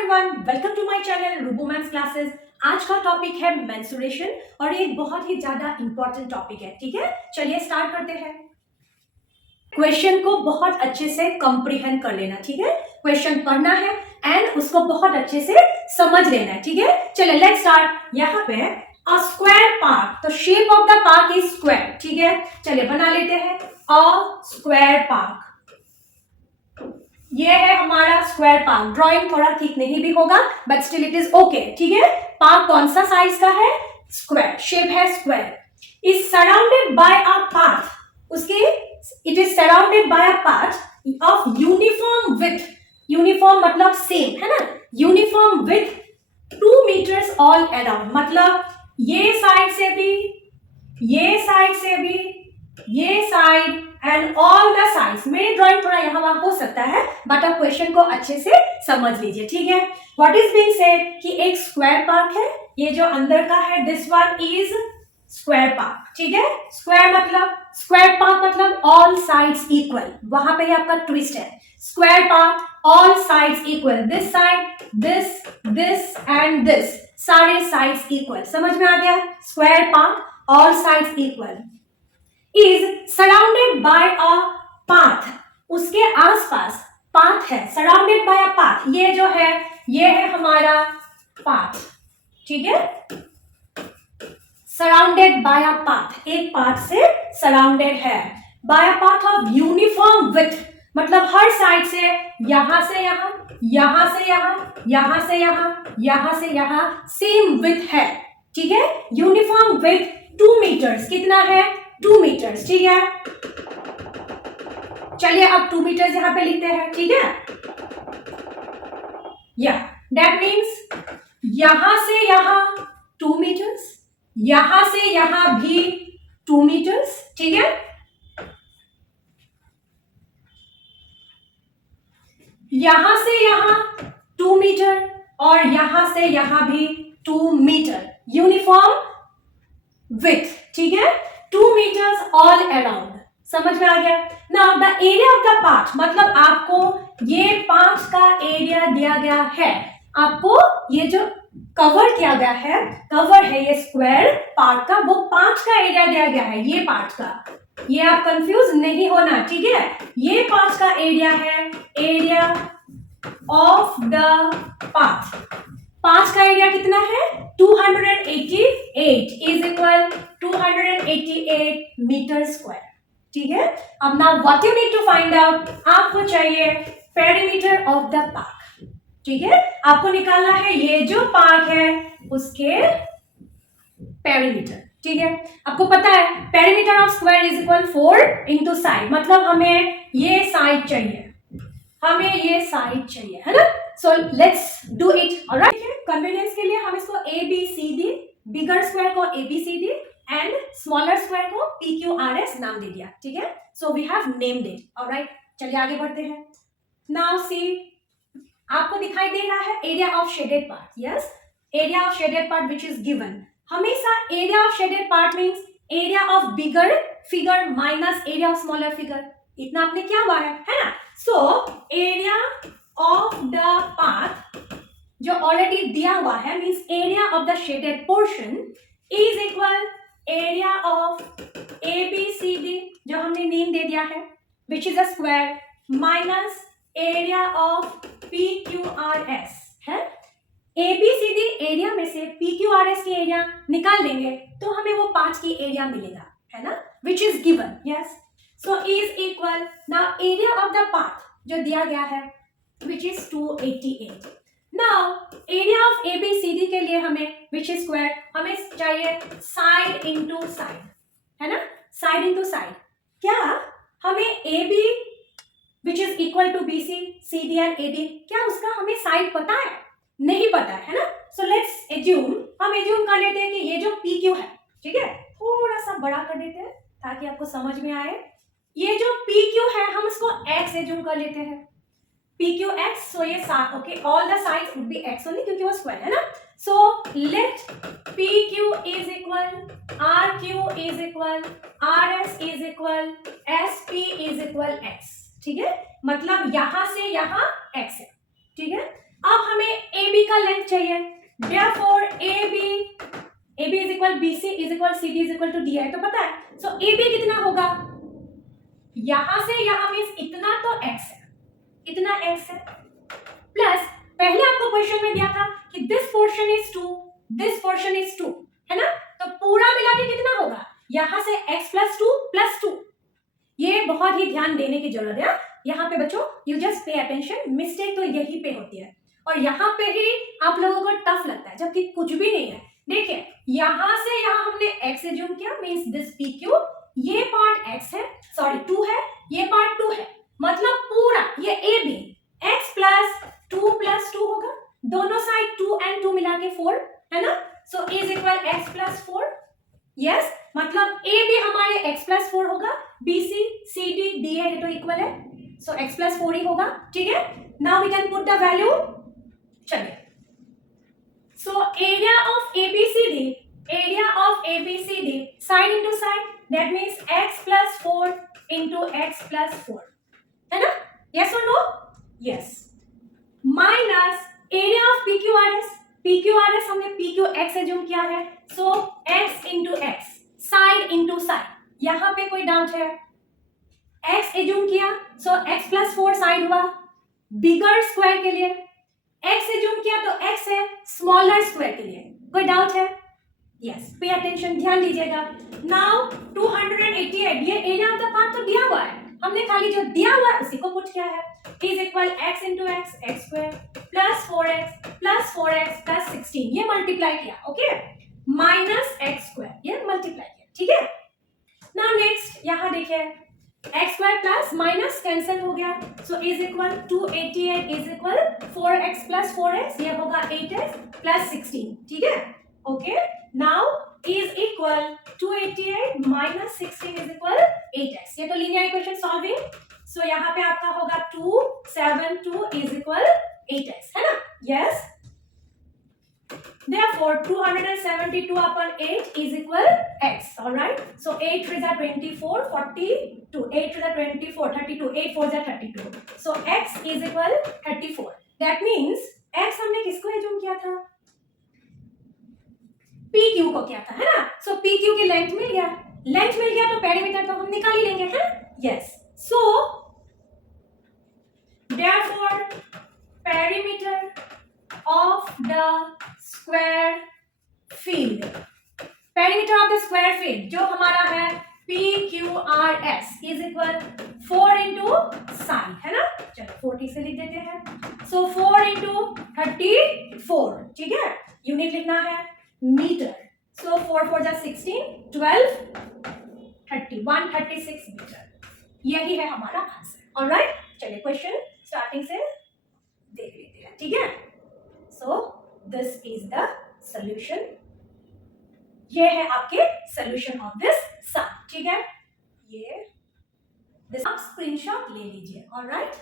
Everyone, welcome to my channel रूबोमैन्स classes. आज का टॉपिक है मेंस्ट्रुएशन और ये बहुत ही ज्यादा इंपॉर्टेंट टॉपिक है। ठीक है, चलिए स्टार्ट करते हैं। क्वेश्चन को बहुत अच्छे से कंप्रीहेंड कर लेना। ठीक है, क्वेश्चन पढ़ना है एंड उसको बहुत अच्छे से समझ लेना है। ठीक है, चलिए लेट्स स्टार्ट। यहाँ पे अ स्क्वायर पार्क, तो shape of the park is square. ठीक है, चलिए बना लेते हैं अ स्क्वायर पार्क। ये है हमारा स्क्वायर पार्क। ड्राइंग थोड़ा ठीक नहीं भी होगा but still it is okay. ठीक है, पार्क कौन सा साइज का है? स्क्वायर, शेप है square. Is surrounded by a path, उसके it is surrounded by a path of uniform width. Uniform मतलब सेम है ना, uniform width 2 metres all around. मतलब ये साइड से भी, ये साइड से भी, ये side and all the sides. मेरी ड्राइंग थोड़ा यहाँ वहां हो सकता है बट आप क्वेश्चन को अच्छे से समझ लीजिए। ठीक है, व्हाट इज बीइंग सेड कि एक स्क्वायर पार्क है, ये जो अंदर का है this one is square park. ठीक है, स्क्वायर मतलब, स्क्वायर पार्क मतलब ऑल साइड्स इक्वल। वहां पे ही आपका ट्विस्ट है। Square park all sides equal, this side, this and this, सारे साइड्स इक्वल। समझ में आ गया? Square park all sides equal is surrounded by a path, उसके आसपास पाथ है। surrounded by a path, ये जो है ये है हमारा पाथ। ठीक है, surrounded by a path, एक पाथ से surrounded है। by a path of uniform width, मतलब हर साइड से, यहां से यहां, यहां से यहां, यहां से यहां, यहां से यहां सेम width है। ठीक है, यूनिफॉर्म width 2 मीटर्स। कितना है? 2 मीटर्स। ठीक है, चलिए अब 2 मीटर्स यहां पे लिखते हैं। ठीक है, या दैट मीन्स यहां से यहां 2 मीटर्स, यहां से यहां भी 2 मीटर्स। ठीक है, यहां से यहां 2 मीटर और यहां से यहां भी 2 मीटर यूनिफॉर्म विड्थ। ठीक है, 2 meters all around। समझ में आ गया? Now the area of the path, मतलब आपको ये पाथ का एरिया दिया गया है। आपको ये जो कवर किया गया है, कवर है ये स्क्वायर पार्ट का, वो पाथ का एरिया दिया गया है। ये पार्ट का, ये आप कंफ्यूज नहीं होना। ठीक है, ये पाथ का एरिया है area of the path. Path का एरिया कितना है? 288 इज इक्वल 288 मीटर स्क्वायर। ठीक है, अब now what you need to find out, आपको चाहिए पेरीमीटर ऑफ द पार्क। ठीक है, आपको निकालना है ये जो पार्क है उसके पेरीमीटर। ठीक है, आपको पता है perimeter of square is equal 4 into side, मतलब हमें ये साइड चाहिए, हमें ये साइड चाहिए, है ना। So let's do it. Alright, convenience के लिए हम इसको A B C D, bigger square को A B C D and smaller square को पी क्यू आर एस नाम दे दिया। ठीक है, so we have named it. Alright, चलिए आगे बढ़ते हैं। नाउ सी, आपको दिखाई दे रहा है area of shaded part. Yes, area of shaded part which is given. हमेशा area of shaded part means area of bigger figure minus area of smaller figure. इतना आपने क्या हुआ है ना। So area of the path जो already दिया हुआ है means area of the shaded portion is equal area of A B C D जो हमने नेम दे दिया है which is a square minus area of P Q R S है। A B C D area में से P Q R S की area निकाल देंगे तो हमें वो पाथ की एरिया मिलेगा, है ना, which is given. Yes, so is equal now area of the path जो दिया गया है which is 288। Now area of A B C D के लिए हमें विच इज स्क्वायर, हमें चाहिए साइड इंटू साइड, है ना, साइड इंटू साइड। क्या हमें A B which is equal to B C, C D and A D, क्या उसका हमें साइड पता है? नहीं पता है ना। सो लेट्स एज्यूम, हम एज्यूम कर लेते हैं कि ये जो पी क्यू है, ठीक है, थोड़ा सा बड़ा कर देते हैं ताकि आपको समझ में आए। ये जो पी क्यू है हम इसको एक्स एज्यूम कर लेते हैं, पी क्यू एक्स। सो ये साथ, okay, all the sides would be x only क्योंकि वो स्क्वायर है ना। So let P Q is equal R Q is equal R S is equal S P is equal x. ठीक है, मतलब यहां से यहां एक्स है। ठीक है, अब हमें का लेंथ चाहिए, therefore AB is equal BC is equal CD is equal to DI, तो पता है, सो AB कितना होगा, यहां से यहां मींस इतना तो x है, इतना x है, प्लस पहले आपको क्वेश्चन में दिया था कि this portion is 2, this portion is 2, है ना, तो पूरा मिला के कितना होगा, यहां से x प्लस 2 प्लस 2। ये बहुत ही ध्यान देने की जरूरत है यहाँ पे बच्चों, you just pay attention, mistake तो यहीं पे होती है और यहाँ पे ही आप लोगों को टफ लगता है, जबकि कुछ भी नहीं है। देखिए यहां से यहां हमने x एज्यूम किया, मींस दिस PQ, ये पार्ट x है, सॉरी 2 है, ये पार्ट 2 है, मतलब पूरा ये AB x प्लस 2 होगा, दोनों साइड 2 and 2 मिला के 4 है ना, सो is equal x plus 4, yes, मतलब A भी हमारे x प्लस 4 होगा, BC CD DA तो इक्वल है, सो x प्लस 4 ही होगा, ठीक है। Now we can put the value, चलिए, so area of ABCD side into side, that means x plus 4 into x plus 4, है ना, यस और no, yes, minus area of PQRS हमने PQX एज्यूम किया है, so x into x, side into side, यहां पे कोई डाउट है, x एज्यूम किया, सो x प्लस 4 साइड हुआ, बिगर स्क्वायर के लिए, x एज्यूम किया तो x है स्मॉलर स्क्वायर के लिए, कोई डाउट है, यस, पे अटेंशन, ध्यान दीजिएगा। नाउ 288, ये एरिया ऑफ द पार्ट तो दिया हुआ है, हमने खाली जो दिया हुआ है उसी को पुट किया है, is equal x into x, x square plus 4x plus 4x plus 16, ये मल्टीप्लाई किया, ओके, माइनस x स्क्वायर, ये मल्टीप्लाई किया, ठीक है। नाउ नेक्स्ट यहां देखिए, x square plus minus cancel हो गया, सो is equal 288 is equal 4x plus 4x, ये होगा 8x प्लस 16, ठीक है, okay. Now is equal 288 minus 16 is equal 8x, ये तो लीनियर इक्वेशन सॉल्विंग, सो यहाँ पे आपका होगा 272 इज इक्वल 8x, है ना, yes, therefore 272 upon 8 is equal x, all right, so 8 3 are 24, 42, 8 3 are 24, 32, 8 4 are 32, so x is equal 34, that means x हमने किसको एज्यूम किया था, PQ को किया था, है ना, so PQ की लेंथ मिल गया तो पेरीमीटर तो हम निकाल ही लेंगे, है, yes, so therefore perimeter of the square field, perimeter of the square field जो हमारा है PQRS is equal 4 into sin, है ना, चलो 40 से लिख देते हैं, so 4 into 34, ठीक है, यूनिट लिखना है मीटर, so 4 4 जा 16, 12 30, 136 मीटर, यही है हमारा आंसर, ऑलराइट। चलिए क्वेश्चन स्टार्टिंग से देख लेते हैं, ठीक है, so this is the solution, ये है आपके solution of this sum, ठीक है, ये आप स्क्रीनशॉट ले लीजिए, ऑलराइट।